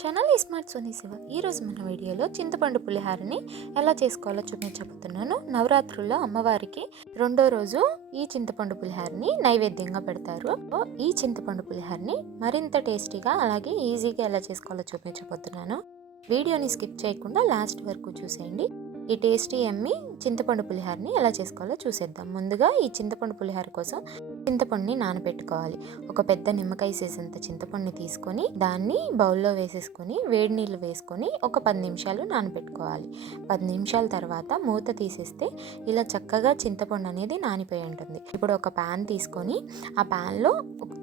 Channel ఈ smart Sony Shiva ఈరోజు మన వీడియోలో చింతపండు పులిహారని ఎలా చేసుకోవాలో చూపించబోతున్నాను నవరాత్రుల్లో అమ్మవారికి రెండో రోజు ఈ చింతపండు పులిహారని నైవేద్యంగా పెడతారు. ఈ చింతపండు పులిహారని మరింత టేస్టీగా అలాగే ఈజీగా ఎలా చేసుకోవాలో చూపించబోతున్నాను వీడియోని స్కిప్ చేయకుండా లాస్ట్ వరకు చూసేయండి. ఈ టేస్టీ ఎమ్మి చింతపండు పులిహారని ఎలా చేసుకోవాలో చూసేద్దాం. ముందుగా ఈ చింతపండు పులిహార కోసం చింతపండుని నానబెట్టుకోవాలి ఒక పెద్ద నిమ్మకాయ సీసంత చింతపండుని తీసుకొని దాన్ని బౌల్లో వేసేసుకొని వేడి నీళ్ళు వేసుకొని ఒక పది నిమిషాలు నానబెట్టుకోవాలి పది నిమిషాల తర్వాత మూత తీసేస్తే ఇలా చక్కగా చింతపండు అనేది నానిపోయి ఉంటుంది. ఇప్పుడు ఒక ప్యాన్ తీసుకొని ఆ ప్యాన్లో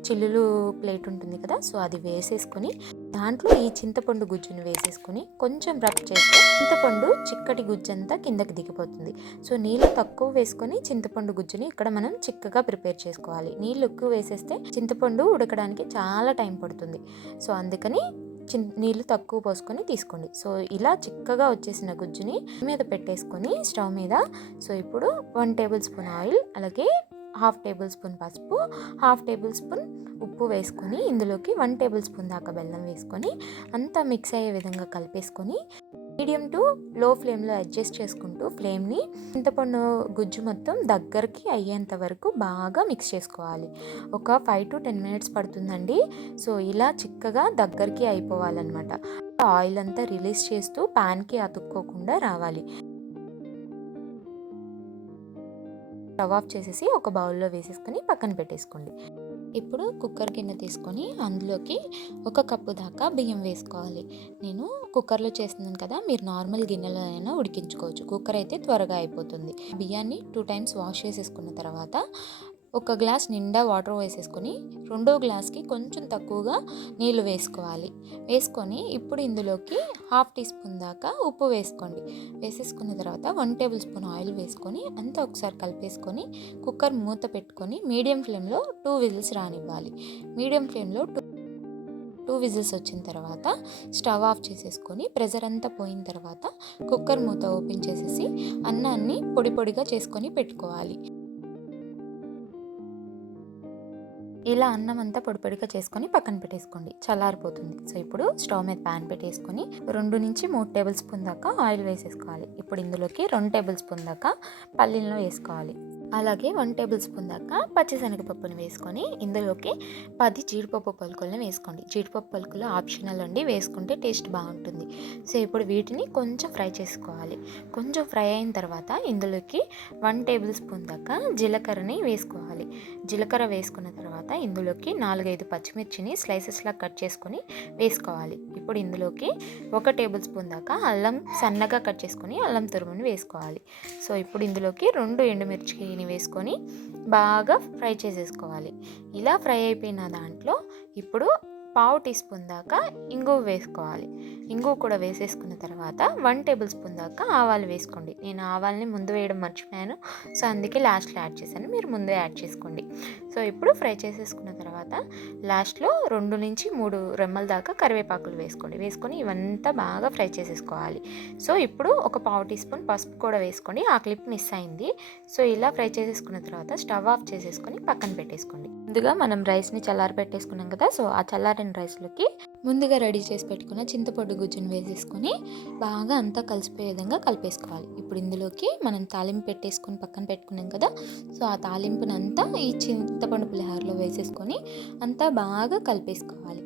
చిల్లులు ప్లేట్ ఉంటుంది కదా సో అది వేసేసుకొని దాంట్లో ఈ చింతపండు గుజ్జును వేసేసుకొని కొంచెం రబ్ చేస్తే చింతపండు చిక్కటి గుజ్జంతా కిందకి దిగిపోతుంది. సో నీళ్ళు తక్కువ వేసుకొని చింతపండు గుజ్జుని ఇక్కడ మనం చిక్కగా ప్రిపేర్ చేసుకోవాలి. నీళ్ళు ఎక్కువ వేసేస్తే చింతపండు ఉడకడానికి చాలా టైం పడుతుంది. సో అందుకని చి నీళ్ళు తక్కువ పోసుకొని తీసుకోండి. సో ఇలా చిక్కగా వచ్చేసిన గుజ్జుని మీద పెట్టేసుకొని స్టవ్ మీద. సో ఇప్పుడు వన్ టేబుల్ స్పూన్ ఆయిల్ అలాగే హాఫ్ టేబుల్ స్పూన్ పసుపు హాఫ్ టేబుల్ స్పూన్ ఉప్పు వేసుకొని ఇందులోకి వన్ టేబుల్ స్పూన్ దాకా బెల్లం వేసుకొని అంతా మిక్స్ అయ్యే విధంగా కలిపేసుకొని మీడియం టు లో ఫ్లేమ్లో అడ్జస్ట్ చేసుకుంటూ ఫ్లేమ్ని చింతపండు గుజ్జు మొత్తం దగ్గరికి అయ్యేంత వరకు బాగా మిక్స్ చేసుకోవాలి. ఒక ఫైవ్ టు టెన్ మినిట్స్ పడుతుందండి. సో ఇలా చిక్కగా దగ్గరికి అయిపోవాలన్నమాట. ఆయిల్ అంతా రిలీజ్ చేస్తూ ప్యాన్కి అతుక్కోకుండా రావాలి. స్టవ్ ఆఫ్ చేసేసి ఒక బౌల్లో వేసేసుకొని పక్కన పెట్టేసుకోండి. ఇప్పుడు కుక్కర్ గిన్నె తీసుకొని అందులోకి ఒక కప్పు దాకా బియ్యం వేసుకోవాలి. నేను కుక్కర్లో చేస్తున్నాను కదా మీరు నార్మల్ గిన్నెలో అయినా ఉడికించుకోవచ్చు. కుక్కర్ అయితే త్వరగా అయిపోతుంది. బియ్యాన్ని టూ టైమ్స్ వాష్ చేసేసుకున్న తర్వాత ఒక గ్లాస్ నిండా వాటర్ వేసేసుకొని రెండో గ్లాస్కి కొంచెం తక్కువగా నీళ్ళు వేసుకోవాలి. వేసుకొని ఇప్పుడు ఇందులోకి హాఫ్ టీ స్పూన్ దాకా ఉప్పు వేసుకోండి. వేసేసుకున్న తర్వాత వన్ టేబుల్ స్పూన్ ఆయిల్ వేసుకొని అంతా ఒకసారి కలిపేసుకొని కుక్కర్ మూత పెట్టుకొని మీడియం ఫ్లేమ్లో టూ విజిల్స్ రానివ్వాలి. మీడియం ఫ్లేమ్లో టూ టూ విజిల్స్ వచ్చిన తర్వాత స్టవ్ ఆఫ్ చేసేసుకొని ప్రెజర్ అంతా పోయిన తర్వాత కుక్కర్ మూత ఓపెన్ చేసేసి అన్నాన్ని పొడి పొడిగా చేసుకొని పెట్టుకోవాలి. ఇలా అన్నం అంతా పొడిపొడిగా చేసుకొని పక్కన పెట్టేసుకోండి. చల్లారిపోతుంది. సో ఇప్పుడు స్టవ్ మీద ప్యాన్ పెట్టేసుకొని రెండు నుంచి మూడు టేబుల్ స్పూన్ దాకా ఆయిల్ వేసేసుకోవాలి. ఇప్పుడు ఇందులోకి రెండు టేబుల్ స్పూన్ దాకా పల్లీలను వేసుకోవాలి. అలాగే వన్ టేబుల్ స్పూన్ దాకా పచ్చిశనగపప్పుని వేసుకొని ఇందులోకి పది జీడిపప్పు పలుకులను వేసుకోండి. జీడిపప్పు పలుకులు ఆప్షనల్ అండి. వేసుకుంటే టేస్ట్ బాగుంటుంది. సో ఇప్పుడు వీటిని కొంచెం ఫ్రై చేసుకోవాలి. కొంచెం ఫ్రై అయిన తర్వాత ఇందులోకి వన్ టేబుల్ స్పూన్ దాకా జీలకర్రని వేసుకోవాలి. జీలకర్ర వేసుకున్న తర్వాత ఇందులోకి నాలుగైదు పచ్చిమిర్చిని స్లైసెస్లా కట్ చేసుకొని వేసుకోవాలి. ఇప్పుడు ఇందులోకి ఒక టేబుల్ స్పూన్ దాకా అల్లం సన్నగా కట్ చేసుకొని అల్లం తురుముని వేసుకోవాలి. సో ఇప్పుడు ఇందులోకి రెండు ఎండుమిర్చిని వేసుకొని బాగా ఫ్రై చేసేసుకోవాలి. ఇలా ఫ్రై అయిపోయిన దాంట్లో ఇప్పుడు పావు టీ స్పూన్ దాకా ఇంగువ వేసుకోవాలి. ఇంగువ కూడా వేసేసుకున్న తర్వాత వన్ టేబుల్ స్పూన్ దాకా ఆవాలు వేసుకోండి. నేను ఆవాల్ని ముందు వేయడం మర్చిపోయాను. సో అందుకే లాస్ట్లో యాడ్ చేశాను. మీరు ముందే యాడ్ చేసుకోండి. సో ఇప్పుడు ఫ్రై చేసేసుకున్న తర్వాత లాస్ట్లో రెండు నుంచి మూడు రెమ్మల దాకా కరివేపాకులు వేసుకోండి. వేసుకొని ఇవంతా బాగా ఫ్రై చేసేసుకోవాలి. సో ఇప్పుడు ఒక పావు టీ స్పూన్ పసుపు కూడా వేసుకోండి ఆ క్లిప్ మిస్ అయింది. సో ఇలా ఫ్రై చేసేసుకున్న తర్వాత స్టవ్ ఆఫ్ చేసేసుకొని పక్కన పెట్టేసుకోండి. ముందుగా మనం రైస్ని చల్లారి పెట్టేసుకున్నాం కదా సో ఆ చల్లారి చల్లారిన రైస్లోకి ముందుగా రెడీ చేసి పెట్టుకున్న చింతపొడి గుజ్జును వేసేసుకొని బాగా అంతా కలిసిపోయే విధంగా కలిపేసుకోవాలి. ఇప్పుడు ఇందులోకి మనం తాలింపు పెట్టేసుకొని పక్కన పెట్టుకున్నాం కదా సో ఆ తాలింపునంతా ఈ చింతపండు పులిహారలో వేసేసుకొని అంతా బాగా కలిపేసుకోవాలి.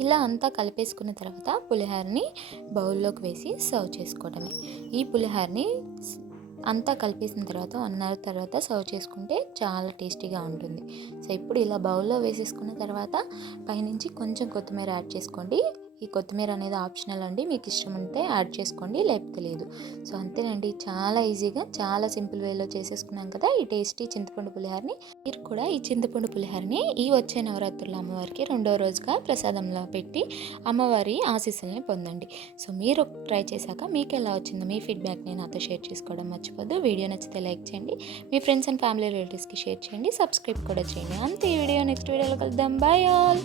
ఇలా అంతా కలిపేసుకున్న తర్వాత పులిహారని బౌల్లోకి వేసి సర్వ్ చేసుకోవడమే. ఈ పులిహారని అంతా కలిపేసిన తర్వాత వన్ అవర్ తర్వాత సర్వ్ చేసుకుంటే చాలా టేస్టీగా ఉంటుంది. సో ఇప్పుడు ఇలా బౌల్లో వేసేసుకున్న తర్వాత పైనుంచి కొంచెం కొత్తిమీర యాడ్ చేసుకోండి. ఈ కొత్తిమీర అనేది ఆప్షనల్ అండి. మీకు ఇష్టం ఉంటే యాడ్ చేసుకోండి లేకపోతే లేదు. సో అంతేనండి. చాలా ఈజీగా చాలా సింపుల్ వేలో చేసేసుకున్నాం కదా ఈ టేస్టీ చింతపండు పులిహారని. మీరు కూడా ఈ చింతపండు పులిహారని ఈ వచ్చే నవరాత్రుల అమ్మవారికి రెండో రోజుగా ప్రసాదంలో పెట్టి అమ్మవారి ఆశీస్సుల్ని పొందండి. సో మీరు ట్రై చేశాక మీకు ఎలా వచ్చిందో మీ ఫీడ్బ్యాక్ని నాతో షేర్ చేసుకోవడం మర్చిపోద్దు. వీడియో నచ్చితే లైక్ చేయండి. మీ ఫ్రెండ్స్ అండ్ ఫ్యామిలీ రిలేటివ్స్కి షేర్ చేయండి. సబ్స్క్రైబ్ కూడా చేయండి. అంతే ఈ వీడియో నెక్స్ట్ వీడియోలో కలుద్దాం. Bye all.